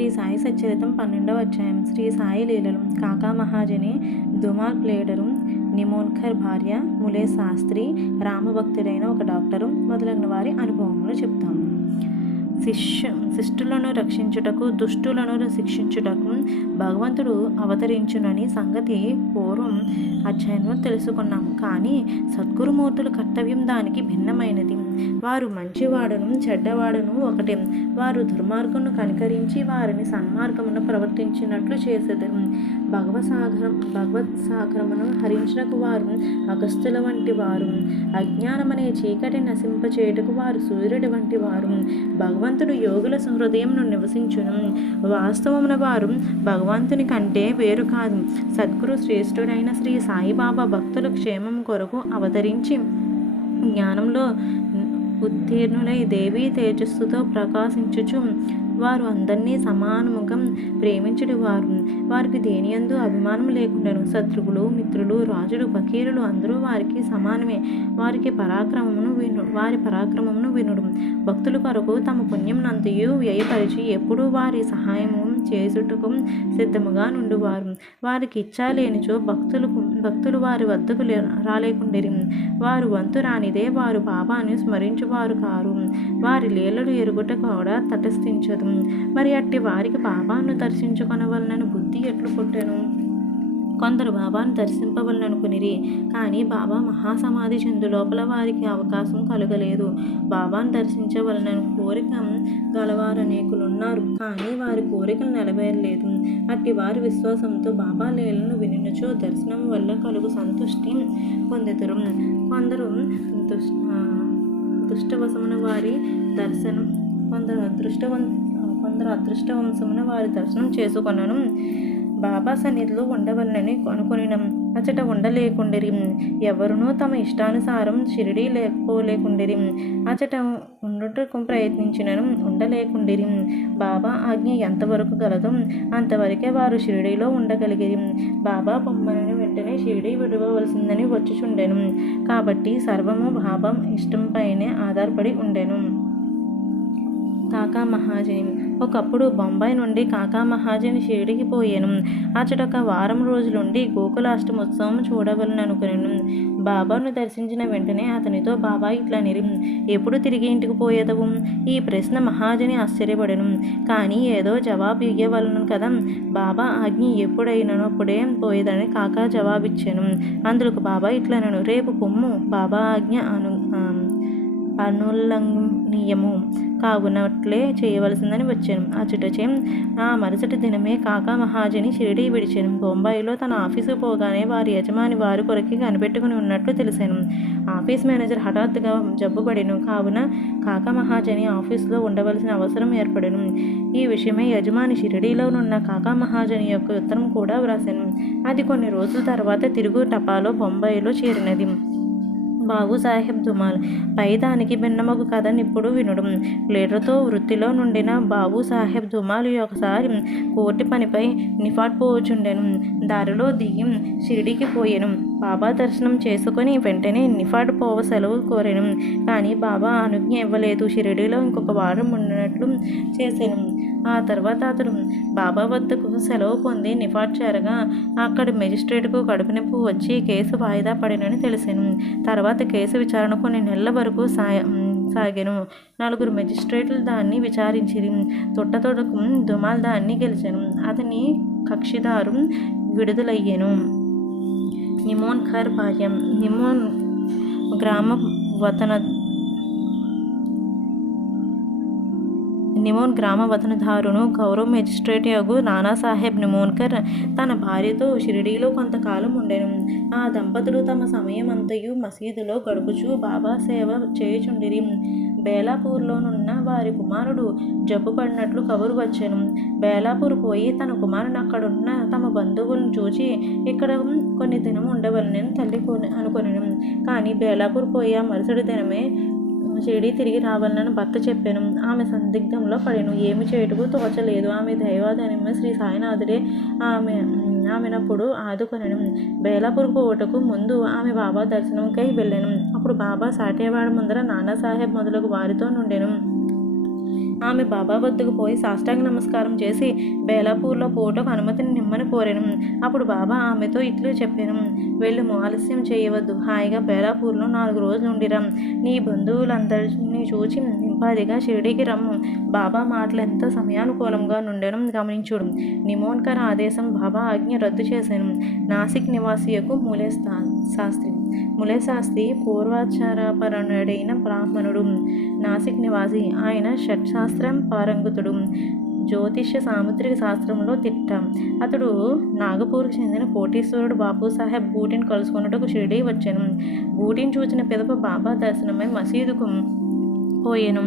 శ్రీ సాయి సచ్చరితం 12వ అధ్యాయం. శ్రీ సాయి లీలలు. కాకా మహాజని, దుమాల్ ప్లేడరు, నిమోన్కర్ భార్య, ములే శాస్త్రి, రామభక్తుడైన ఒక డాక్టరు మొదలైన వారి అనుభవములు చెప్తాము. శిష్టులను రక్షించుటకు, దుష్టులను శిక్షించుటకు భగవంతుడు అవతరించునని సంగతి పూర్వం అధ్యాయంలో తెలుసుకున్నాము. కానీ సద్గురుమూర్తుల కర్తవ్యం దానికి భిన్నమైనది. వారు మంచివాడును చెడ్డవాడును ఒకటే. వారు దుర్మార్గమును కనికరించి వారిని సన్మార్గమును ప్రవర్తించినట్లు చేసేదరు. భగవత్ సాగరమును హరించుటకు వారు అగస్తుల వంటి వారు. అజ్ఞానమనే చీకటి నశింపచేయుటకు వారు సూర్యుడి వంటి వారు. భగవంతుడు యోగుల హృదయంను నివసించును. వాస్తవమున వారు భగవంతుని కంటే వేరు కాదు. సద్గురు శ్రేష్ఠుడైన శ్రీ సాయిబాబా భక్తుల క్షేమం కొరకు అవతరించి జ్ఞానంలో ఉత్తీర్ణులై దేవీ తేజస్సుతో ప్రకాశించుచు వారు అందరినీ సమానముగా ప్రేమించుడు వారు. వారికి దేనియందు అభిమానం లేకుండాను. శత్రువులు, మిత్రులు, రాజులు, ఫకీరులు అందరూ వారికి సమానమే. వారి పరాక్రమమును వినుడు. భక్తుల కొరకు తమ పుణ్యమునంతయు వ్యయపరిచి ఎప్పుడూ వారి సహాయము చేసుటకు సిద్ధముగా నుండువారు. వారికి ఇచ్చా లేనిచో భక్తులు వారి వద్దకు రాలేకుండిరి. వారు వంతు రానిదే వారు బాబాను స్మరించువారు కారు. వారి లీలలు ఎరుగుట కూడా తటస్థించదు. మరి అట్టి వారికి బాబాను దర్శించుకొనవలనని బుద్ధి ఎట్లు పుట్టెను? కొందరు బాబాను దర్శింపవలననుకునిరి. కానీ బాబా మహాసమాధి చెందు లోపల వారికి అవకాశం కలగలేదు. బాబాను దర్శించవలనని కోరిక గలవారు అనేకులున్నారు. కానీ వారి కోరికలు నెరవేరలేదు. అట్టి వారి విశ్వాసంతో బాబా లీలను వినినచో దర్శనం వల్ల కలుగు సంతుష్టి పొందెదరు. కొందరు దుష్టవశమున వారి దర్శనం కొందరు అదృష్టవంశమున వారి దర్శనం చేసుకొనను. బాబా సన్నిధిలో ఉండవలనని అనుకొనినం. అచట ఉండలేకుండిరి. ఎవరునూ తమ ఇష్టానుసారం షిరిడీ లేకపోలేకుండిరి. అచట ఉండుటకు ప్రయత్నించినను ఉండలేకుండిరి. బాబా ఆజ్ఞ ఎంతవరకు గలదో అంతవరకే వారు షిరిడీలో ఉండగలిగిరి. బాబా బొమ్మలను వెంటనే షిరిడీ విడవలసిందని వచ్చుచుండెను. కాబట్టి సర్వము బాబా ఇష్టంపైనే ఆధారపడి ఉండెను. కాకా మహాజని. ఒకప్పుడు బొంబాయి నుండి కాకా మహాజని షిరిడికి పోయాను. అచటొక వారం రోజులుండి గోకులాష్టమోత్సవం చూడవలననుకునేను. బాబాను దర్శించిన వెంటనే అతనితో బాబా ఇట్లనిరి, ఎప్పుడు తిరిగి ఇంటికి పోయేదవు? ఈ ప్రశ్న మహాజని ఆశ్చర్యపడెను. కానీ ఏదో జవాబు ఇయ్యవలను కదా. బాబా ఆజ్ఞ ఎప్పుడైనప్పుడే పోయేదని కాకా జవాబిచ్చాను. అందులోకి బాబా ఇట్లనను, రేపు పొమ్ము. బాబా ఆజ్ఞ అనుల్లంఘనీయము కావునట్లే చేయవలసిందని వచ్చాను. అచుటచే ఆ మరుసటి దినమే కాకా మహాజని షిరిడీ విడిచాను. బొంబాయిలో తన ఆఫీసుకు పోగానే వారి యజమాని వారి కొరకి కనిపెట్టుకుని ఉన్నట్లు తెలిసాను. ఆఫీస్ మేనేజర్ హఠాత్తుగా జబ్బుపడెను. కావున కాకా మహాజని ఆఫీసులో ఉండవలసిన అవసరం ఏర్పడెను. ఈ విషయమై యజమాని షిరిడీలో ఉన్న కాకా మహాజని యొక్క ఉత్తరం కూడా వ్రాసాను. అది కొన్ని రోజుల తర్వాత తిరుగు టపాలో బొంబాయిలో చేరినది. బాబు సాహెబ్ దుమాల్. పైదానికి భిన్నమగు కథను ఇప్పుడు వినుడు. లీడర్తో వృత్తిలో నుండిన బాబు సాహెబ్ దుమాల్ ఒకసారి కోర్టు పనిపై నిఫాట్ పోవచుండెను. దారిలో దిగి షిరిడీకి పోయాను. బాబా దర్శనం చేసుకుని వెంటనే నిఫాట్ పోవ సెలవు కోరాను. కానీ బాబా అనుజ్ఞ ఇవ్వలేదు. షిరిడీలో ఇంకొక వారం ఉండినట్లు చేశాను. ఆ తర్వాత అతడు బాబా వద్దకు సెలవు పొంది నిఫాట్ చేరగా అక్కడి మెజిస్ట్రేట్కు కడుపు నొప్పి వచ్చి కేసు వాయిదా పడినని తెలిసాను. తర్వాత కేసు విచారణ కొన్ని నెలల వరకు సాగెను. 4 మెజిస్ట్రేట్లు దాన్ని విచారించిరి. తొట్టతొడకు దుమాల్ దాన్ని గెలిచాను. అతని కక్షిదారు విడుదలయ్యెను. నిమోన్కర్ భార్య. నిమోన్ గ్రామ వతనదారును గౌరవ మెజిస్ట్రేట్ యగు నానాసాహెబ్ నిమోన్కర్ తన భార్యతో షిరిడీలో కొంతకాలం ఉండెను. ఆ దంపతులు తమ సమయమంతయు మసీదులో గడుపుచూ బాబా సేవ చేయుచుండిరి. బేలాపూర్లోనున్న వారి కుమారుడు జబ్బుపడినట్లు కబురు వచ్చెను. బేలాపూర్ పోయి తన కుమారుని అక్కడున్న తమ బంధువులను చూచి ఇక్కడ కొన్ని దినం ఉండవలనని తల్లి అనుకొనెను. కానీ బేలాపూర్ పోయి ఆ మరుసటి దినమే షిరిడీ తిరిగి రావాలని భర్త చెప్పాను. ఆమె సందిగ్ధంలో పడెను. ఏమి చేయుటకు తోచలేదు. ఆమె దైవాధీనమే శ్రీ సాయినాథుడే ఆమెనప్పుడు ఆదుకొనెను. బేలాపూర్ పోవటకు ముందు ఆమె బాబా దర్శనంకై వెళ్ళాను. అప్పుడు బాబా సాటేవాడ ముందర నానాసాహెబ్ మొదలగు వారితో నుండెను. ఆమె బాబా వద్దకు పోయి సాష్టాంగ నమస్కారం చేసి బేలాపూర్లో పోటకు అనుమతిని నిమ్మని కోరాను. అప్పుడు బాబా ఆమెతో ఇట్లు చెప్పాను, వెళ్ళుము, ఆలస్యం చేయవద్దు, హాయిగా బేలాపూర్లో 4 రోజులు ఉండిరా, నీ బంధువులందరినీ చూచి నింపాదిగా షిరిడీకి రమ్ము. బాబా మాటలు ఎంత సమయానుకూలంగా నుండెను గమనించుడు. నిమోన్కర్ ఆదేశం బాబా ఆజ్ఞ రద్దు చేశాను. నాసిక్ నివాసియకు ములే శాస్త్రి పూర్వాచారపరుడైన బ్రాహ్మణుడు. నాసిక్ నివాసి. ఆయన షట్శాస్త్రం పారంగతుడు. జ్యోతిష్య సాముద్రిక శాస్త్రంలో తిట్ట. అతడు నాగపూర్కు చెందిన కోటీశ్వరుడు బాపూసాహెబ్ బూటిని కలుసుకున్నట్టుకు షిరిడీ వచ్చాను. బూటిని చూచిన పిదప బాబా దర్శనమై మసీదుకు పోయాను.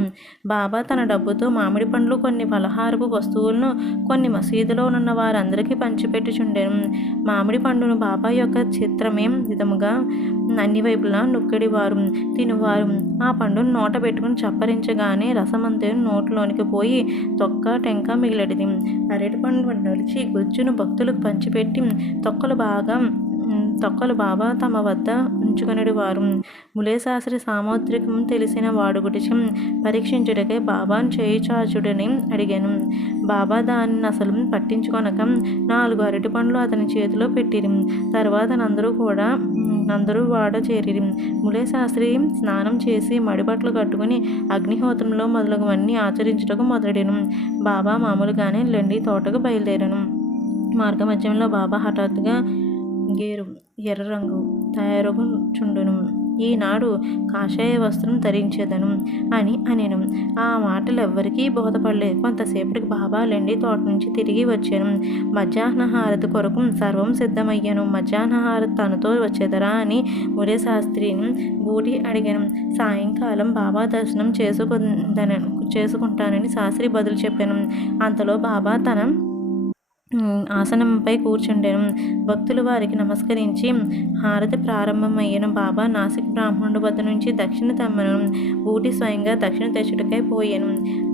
బాబా తన డబ్బుతో మామిడి పండ్లు, కొన్ని పలహారపు వస్తువులను కొన్ని మసీదులో ఉన్న వారందరికీ పంచిపెట్టుచుండెను. మామిడి పండును బాబా యొక్క చిత్రమే విధముగా అన్ని వైపులా నొక్కిడివారు, తినువారు. ఆ పండును నోట పెట్టుకుని చప్పరించగానే రసమంతే నోట్లోనికి పోయి తొక్క టెంక మిగిలెడిది. అరటి పండు నడిచి గుజ్జును భక్తులకు పంచిపెట్టి తొక్కలు బాబా తమ వద్ద ఉంచుకొనివారు. ములేశాస్త్రి సాముద్రికం తెలిసిన వాడుగుటి పరీక్షించుటకై బాబాను చేయి చాచుడని అడిగాను. బాబా దానిని అసలు పట్టించుకొనక 4 అరటి పండ్లు అతని చేతిలో పెట్టిరి. తర్వాత అందరూ వాడ చేరిరి. ములేశాస్త్రి స్నానం చేసి మడిబట్టలు కట్టుకుని అగ్నిహోత్రంలో మొదలగువన్నీ ఆచరించుటకు మొదలెడెను. బాబా మామూలుగానే లెండి తోటకు బయలుదేరాను. మార్గమధ్యంలో బాబా హఠాత్తుగా గేరు ఎర్ర రంగు తయారగుచుండును, ఈనాడు కాషాయ వస్త్రం ధరించేదను అని అనెను. ఆ మాటలు ఎవ్వరికీ బోధపడలేదు. కొంతసేపటికి బాబా లెండి తోట నుంచి తిరిగి వచ్చాను. మధ్యాహ్న హారతి కొరకు సర్వం సిద్ధమయ్యాను. మధ్యాహ్న హారతి తనతో వచ్చేదరా అని మురే శాస్త్రిని బూటి అడిగాను. సాయంకాలం బాబా దర్శనం చేసుకుంటానని శాస్త్రి బదులు చెప్పాను. అంతలో బాబా తన ఆసనంపై కూర్చుండెను. భక్తులు వారికి నమస్కరించి హారతి ప్రారంభమయ్యను. బాబా నాసిక్ బ్రాహ్మణుడి వద్ద నుంచి దక్షిణ తెమ్మను. బూటి స్వయంగా దక్షిణ తెచ్చుటకై పోయాను.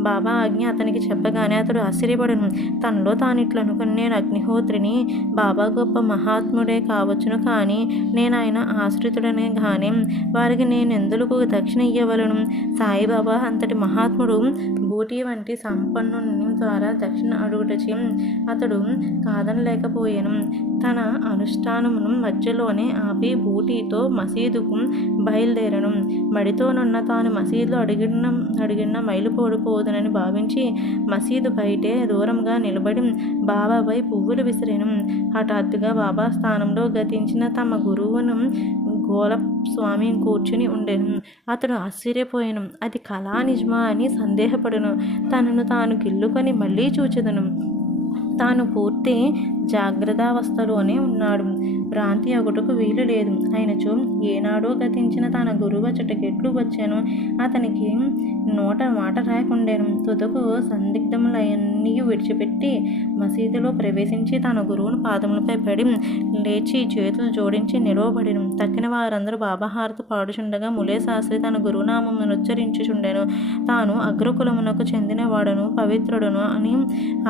బాబా ఆజ్ఞ అతనికి చెప్పగానే అతడు ఆశ్చర్యపడను. తనలో తానిట్లు అనుకుని, నేను అగ్నిహోత్రిని, బాబా గొప్ప మహాత్ముడే కావచ్చును, కానీ నేను ఆయన ఆశ్రితుడనే కానీ వారికి నేను ఎందుకు దక్షిణ ఇయ్యవలను? సాయిబాబా అంతటి మహాత్ముడు బూటి వంటి సంపన్నుని ద్వారా దక్షిణ అడుగుటచి అతడు కాదనలేకపోయాను. తన అనుష్ఠానమును మధ్యలోనే ఆపి బూటీతో మసీదుకు బయలుదేరను. మడితోనున్న తాను మసీదులో అడిగిన మైలు పోడుపోదునని భావించి మసీదు బయటే దూరంగా నిలబడి బాబాపై పువ్వులు విసిరాను. హఠాత్తుగా బాబా స్థానంలో గతించిన తమ గురువును గోలస్వామి కూర్చుని ఉండెను. అతడు ఆశ్చర్యపోయాను. అది కళా నిజమా అని సందేహపడును. తనను తాను గిల్లుకొని మళ్ళీ చూచెదను. తాను పూర్తి జాగ్రత్తావస్థలోనే ఉన్నాడు. భ్రాంతి ఒకటకు వీలు లేదు. ఆయనచో ఏనాడో గతించిన తన గురువు చుటకెట్లు వచ్చాను. అతనికి మాట రాకుండేను. తుదకు సందిగ్ధములన్నీ విడిచిపెట్టి మసీదులో ప్రవేశించి తన గురువును పాదములపై పడి లేచి చేతులు జోడించి నిలవబడెను. తక్కిన వారందరూ బాబాహారతి పాడుచుండగా ములే శాస్త్రి తన గురునామమును ఉచ్చరించుచుండెను. తాను అగ్రకులమునకు చెందినవాడను, పవిత్రుడను అని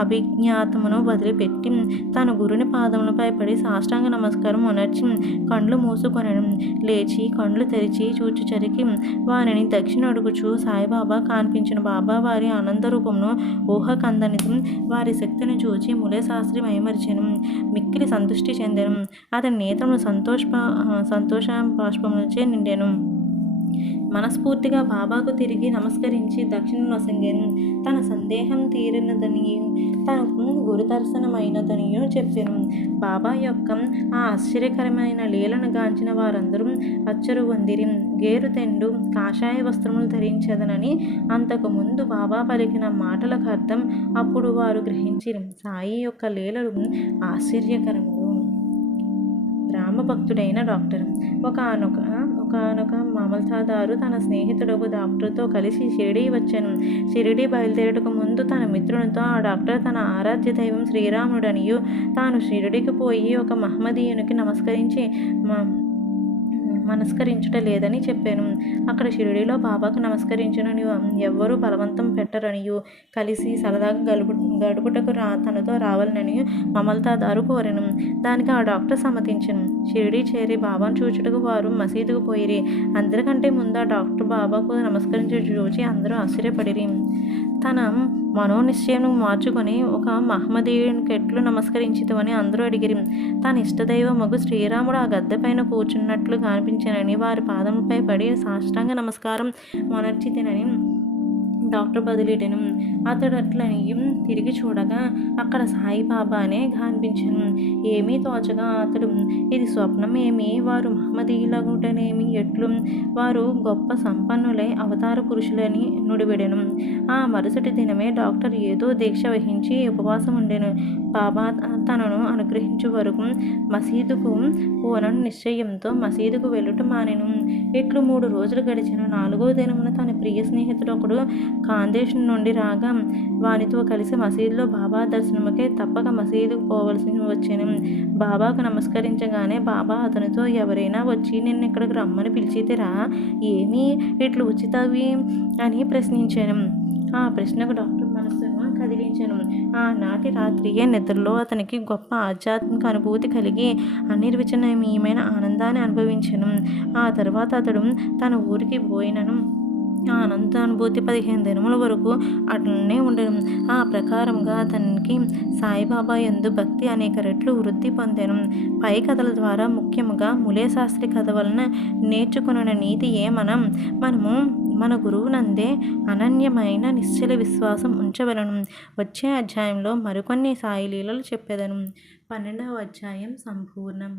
అభిజ్ఞాతమును వదిలిపెట్టి తన గురుని పాదములపై పడి సాష్టాంగ నమస్కారం ఉనర్చి కండ్లు మూసుకొనెను. లేచి కండ్లు తెరిచి చూచుచరికి వారిని దక్షిణ అడుగుచు సాయిబాబా కాన్పించిన. బాబా వారి ఆనంద రూపమును ఊహకందనిది వారి శక్తిని చూచి ములే శాస్త్రి మైమరిచెను. మిక్కిలి సంతృష్టి చెందెను. అతని నేత్రములు సంతోష బాష్పములచే నిండెను. మనస్ఫూర్తిగా బాబాకు తిరిగి నమస్కరించి దక్షిణ నొసంగెను. తన సందేహం తీరినదనియు తనకు గురుదర్శనమైనదనియు చెప్పెను. బాబా యొక్క ఆ ఆశ్చర్యకరమైన లీలను గాంచిన వారందరూ అచ్చరు వందిరి. గేరుతెండు కాషాయ వస్త్రములు ధరించదనని అంతకు ముందు బాబా పలికిన మాటలకు అర్థం అప్పుడు వారు గ్రహించిరి. సాయి యొక్క లీలలు ఆశ్చర్యకరములు. రామభక్తుడైన డాక్టర్. ఒకనొక మామల్తాదారు తన స్నేహితుడు డాక్టర్తో కలిసి షిరిడీ వచ్చాను. షిరిడీ బయలుదేరటకు ముందు తన మిత్రునితో ఆ డాక్టర్ తన ఆరాధ్య దైవం శ్రీరాముడనియు తాను షిరిడీకి పోయి ఒక మహమ్మదీయునికి నమస్కరించి నమస్కరించుట లేదని చెప్పాను. అక్కడ షిరిడీలో బాబాకు నమస్కరించినని ఎవ్వరూ బలవంతం పెట్టరనియు, కలిసి సరదాగా గడుపుటకు తనతో రావాలనని మమల్తాదారు కోరెను. దానికి ఆ డాక్టర్ సమ్మతించెను. షిరిడీ చేరి బాబాను చూచుటకు వారు మసీదుకు పోయిరి. అందరికంటే ముందు ఆ డాక్టర్ బాబాకు నమస్కరించి చూచి అందరూ ఆశ్చర్యపడిరి. తన మనోనిశ్చయం మార్చుకొని ఒక మహమ్మదీయునికెట్లు నమస్కరించితవని అందరూ అడిగిరి. తన ఇష్టదైవమగు శ్రీరాముడు ఆ గద్దెపైన కూర్చున్నట్లు కనిపించానని వారి పాదములపై పడి సాష్టాంగ నమస్కారం మొనర్చితినని డాక్టర్ బదులిడెను. అతడు అట్లని తిరిగి చూడగా అక్కడ సాయిబాబానే కనిపించెను. ఏమీ తోచగా అతడు ఇది స్వప్నమేమి, వారు మహమ్మదీయులగుటనేమి, ఎట్లు వారు గొప్ప సంపన్నులై అవతార పురుషులని నుడివెడెను. ఆ మరుసటి దినమే డాక్టర్ ఏదో దీక్ష వహించి ఉపవాసం ఉండెను. బాబా తనను అనుగ్రహించు వరకు మసీదుకు పోనను నిశ్చయంతో మసీదుకు వెళ్ళుట మానెను. ఇట్లు 3 రోజులు గడిచెను. 4వ దినమున తన ప్రియ స్నేహితుడు ఒకడు కాందేశ్ నుండి రాగా వానితో కలిసి మసీదులో బాబా దర్శనముకే తప్పక మసీదుకు పోవలసి వచ్చెను. బాబాకు నమస్కరించగానే బాబా అతనితో ఎవరైనా వచ్చి నిన్ను ఇక్కడికి రమ్మని పిలిచితిరా, ఏమీ ఇట్లు ఉచితవి అని ప్రశ్నించాను. ఆ ప్రశ్నకు డాక్టర్ మనస్సును కదిలించెను. ఆనాటి రాత్రియే నిద్రలో అతనికి గొప్ప ఆధ్యాత్మిక అనుభూతి కలిగి అనిర్వచనీయమైన ఆనందాన్ని అనుభవించెను. ఆ తర్వాత అతడు తన ఊరికి పోయినను. ఆ అనంత అనుభూతి 15 దినముల వరకు అట్లనే ఉండెను. ఆ ప్రకారంగా అతనికి సాయిబాబా యందు భక్తి అనేక రెట్లు వృద్ధి పొందెను. పై కథల ద్వారా ముఖ్యముగా ములే శాస్త్రి కథ వలన నేర్చుకున్న నీతి మనము మన గురువునందే అనన్యమైన నిశ్చల విశ్వాసం ఉంచవలను. వచ్చే అధ్యాయంలో మరికొన్ని సాయి లీలలు చెప్పెదను. 12వ అధ్యాయం సంపూర్ణం.